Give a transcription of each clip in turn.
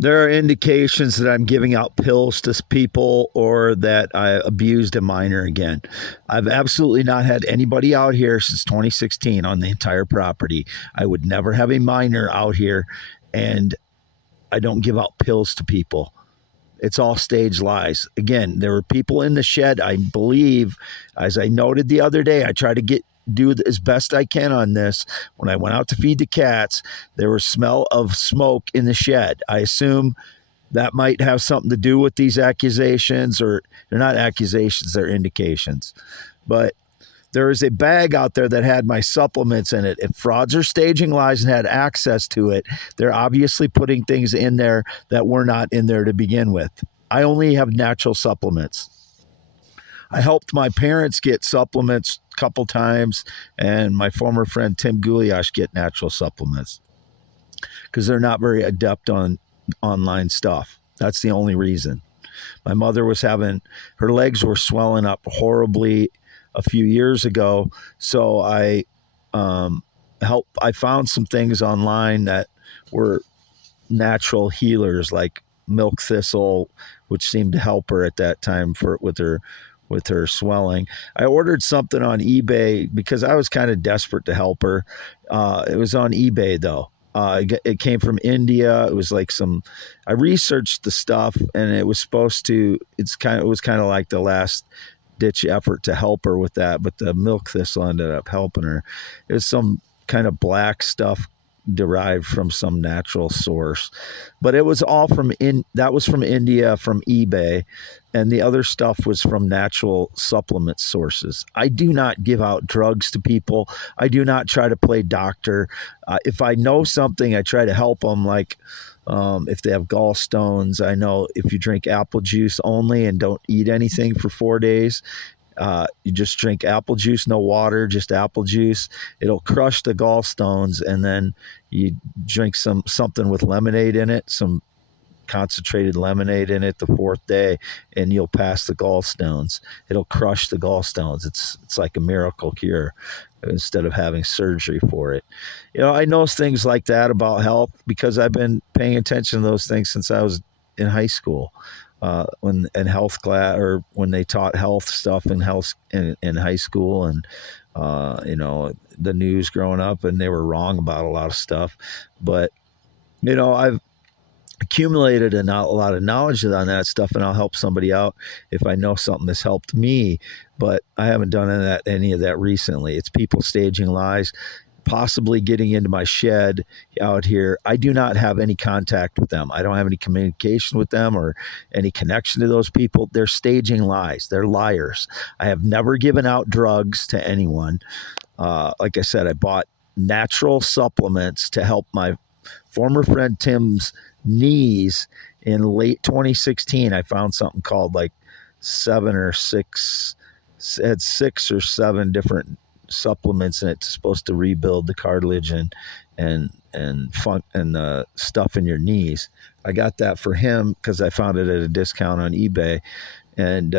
There are indications that I'm giving out pills to people or that I abused a minor again. I've absolutely not had anybody out here since 2016 on the entire property. I would never have a minor out here, and I don't give out pills to people. It's all stage lies. Again, there were people in the shed. I believe, as I noted the other day, I try to do as best I can on this. When I went out to feed the cats, there was smell of smoke in the shed. I assume that might have something to do with these accusations, or they're not accusations, they're indications. But there is a bag out there that had my supplements in it. If frauds are staging lies and had access to it, they're obviously putting things in there that were not in there to begin with. I only have natural supplements. I helped my parents get supplements a couple times, and my former friend Tim Guliash get natural supplements because they're not very adept on online stuff. That's the only reason. My mother was having, her legs were swelling up horribly a few years ago. So I found some things online that were natural healers, like milk thistle, which seemed to help her at that time with her swelling. I ordered something on eBay because I was kind of desperate to help her. It was on eBay though. It came from India. It was like I researched the stuff, and it was it was kind of like the last ditch effort to help her with that, but the milk thistle ended up helping her. It was some kind of black stuff derived from some natural source, but it was all that was from India, from eBay, and the other stuff was from natural supplement sources. I do not give out drugs to people. I do not try to play doctor. If I know something, I try to help them. Like if they have gallstones, I know if you drink apple juice only and don't eat anything for 4 days, you just drink apple juice, no water, just apple juice. It'll crush the gallstones, and then you drink something with lemonade in it, some concentrated lemonade in it the 4th day, and you'll pass the gallstones. It'll crush the gallstones. It's like a miracle cure instead of having surgery for it. I know things like that about health because I've been paying attention to those things since I was in high school. When in health class, or when they taught health stuff in high school, and the news growing up, and they were wrong about a lot of stuff. But I've accumulated a lot of knowledge on that stuff, and I'll help somebody out if I know something has helped me. But I haven't done any of that recently. It's people staging lies, possibly getting into my shed out here. I do not have any contact with them. I don't have any communication with them or any connection to those people. They're staging lies. They're liars. I have never given out drugs to anyone. Like I said, I bought natural supplements to help my former friend Tim's knees in late 2016. I found something called like 7 or 6, had 6 or 7 different supplements, and it's supposed to rebuild the cartilage and the stuff in your knees. I got that for him because I found it at a discount on eBay. And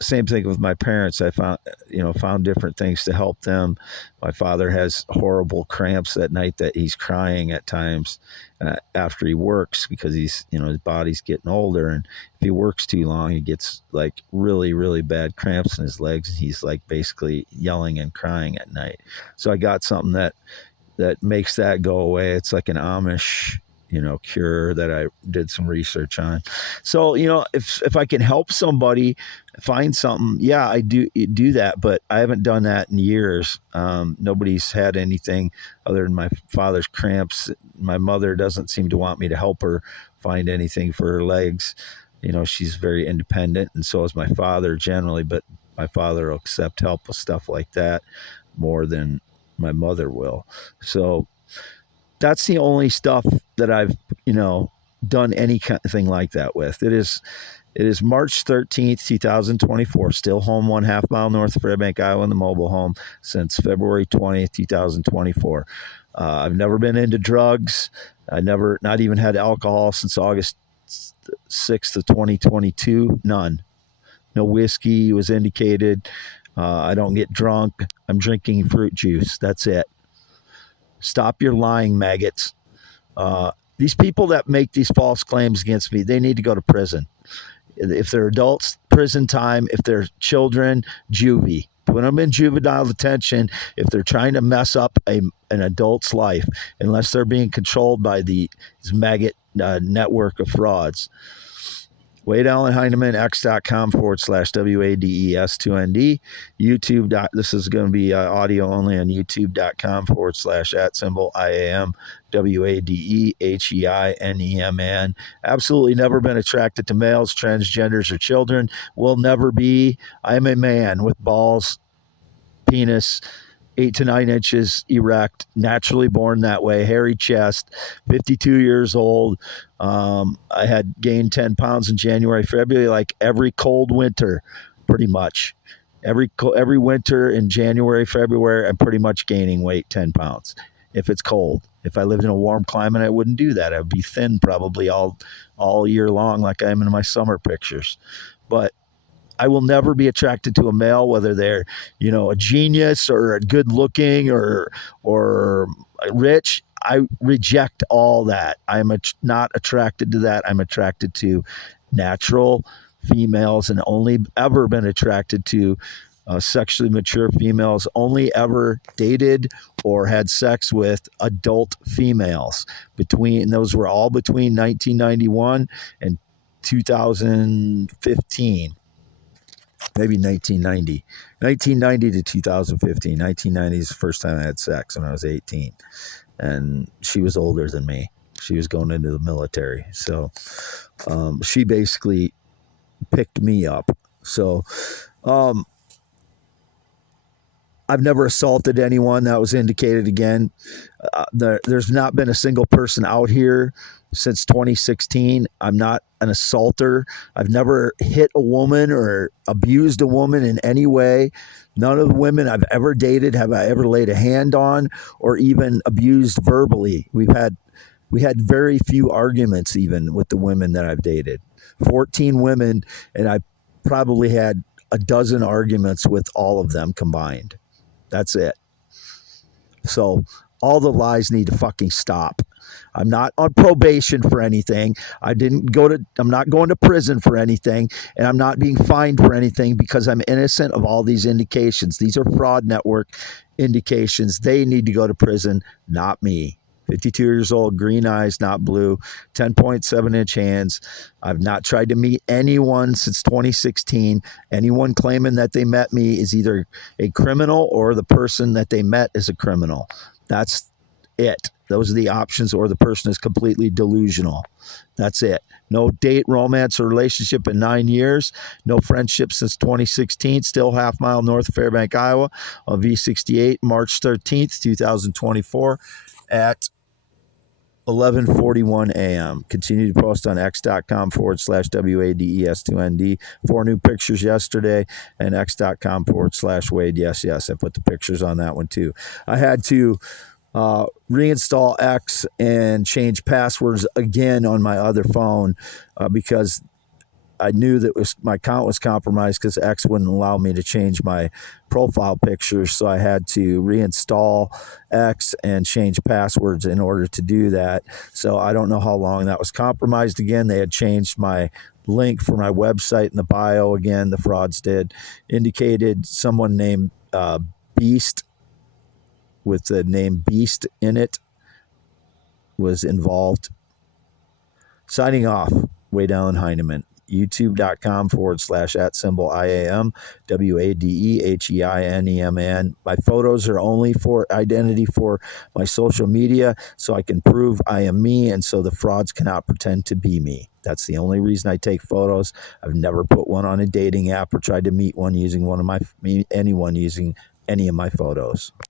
same thing with my parents. I found different things to help them. My father has horrible cramps at night that he's crying at times after he works because his body's getting older, and if he works too long, he gets like really, really bad cramps in his legs, and he's like basically yelling and crying at night. So I got something that makes that go away. It's like an Amish cure that I did some research on. So, if I can help somebody find something, yeah, I do that, but I haven't done that in years. Nobody's had anything other than my father's cramps. My mother doesn't seem to want me to help her find anything for her legs. She's very independent, and so is my father generally, but my father will accept help with stuff like that more than my mother will. So that's the only stuff that I've, done anything like that with. It is March 13th, 2024, still home 1/2 mile north of Fairbank, Iowa, in the mobile home since February 20th, 2024. I've never been into drugs. Not even had alcohol since August 6th of 2022. None. No whiskey was indicated. I don't get drunk. I'm drinking fruit juice. That's it. Stop your lying, maggots. These people that make these false claims against me, they need to go to prison. If they're adults, prison time. If they're children, juvie. Put them in juvenile detention if they're trying to mess up an adult's life, unless they're being controlled by the maggot network of frauds. Wade Allen Heineman, x.com/WADES2ND. YouTube. This is going to be audio only on youtube.com/@IAM WADEHEINEMN. Absolutely never been attracted to males, transgenders, or children. Will never be. I'm a man with balls, penis, 8 to 9 inches erect, naturally born that way, hairy chest, 52 years old. I had gained 10 pounds in January, February, like every cold winter, pretty much. Every winter in January, February, I'm pretty much gaining weight, 10 pounds. If it's cold. If I lived in a warm climate, I wouldn't do that. I'd be thin probably all year long like I am in my summer pictures. But I will never be attracted to a male, whether they're, a genius or good looking or rich. I reject all that. I'm not attracted to that. I'm attracted to natural females and only ever been attracted to sexually mature females, only ever dated or had sex with adult females. Those were all between 1991 and 2015. Maybe 1990 to 2015. 1990 is the first time I had sex when I was 18. And she was older than me. She was going into the military. So she basically picked me up. So I've never assaulted anyone. That was indicated again. There's not been a single person out here since 2016. I'm not an assaulter. I've never hit a woman or abused a woman in any way. None of the women I've ever dated have I ever laid a hand on or even abused verbally. We had very few arguments even with the women that I've dated. 14 women, and I probably had a dozen arguments with all of them combined. That's it. So all the lies need to fucking stop. I'm not on probation for anything. I'm not going to prison for anything, and I'm not being fined for anything because I'm innocent of all these indications. These are fraud network indications. They need to go to prison, not me. 52 years old, green eyes, not blue, 10.7-inch hands. I've not tried to meet anyone since 2016. Anyone claiming that they met me is either a criminal or the person that they met is a criminal. That's it. Those are the options, or the person is completely delusional. That's it. No date, romance, or relationship in 9 years. No friendship since 2016. Still half-mile north of Fairbank, Iowa, on V68, March 13th, 2024 at 11:41 a.m. Continue to post on x.com/WADES2ND. 4 new pictures yesterday, and x.com/Wade. Yes. I put the pictures on that one too. I had to reinstall X and change passwords again on my other phone because I knew that my account was compromised because X wouldn't allow me to change my profile pictures. So I had to reinstall X and change passwords in order to do that. So I don't know how long that was compromised again. They had changed my link for my website in the bio again. The frauds did. Indicated someone named Beast with the name Beast in it was involved. Signing off, Wade Allen Heineman. youtube.com/@IAM WADEHEINEMN. My photos are only for identity for my social media, so I can prove I am me, and so the frauds cannot pretend to be me. That's the only reason I take photos. I've never put one on a dating app or tried to meet anyone using any of my photos.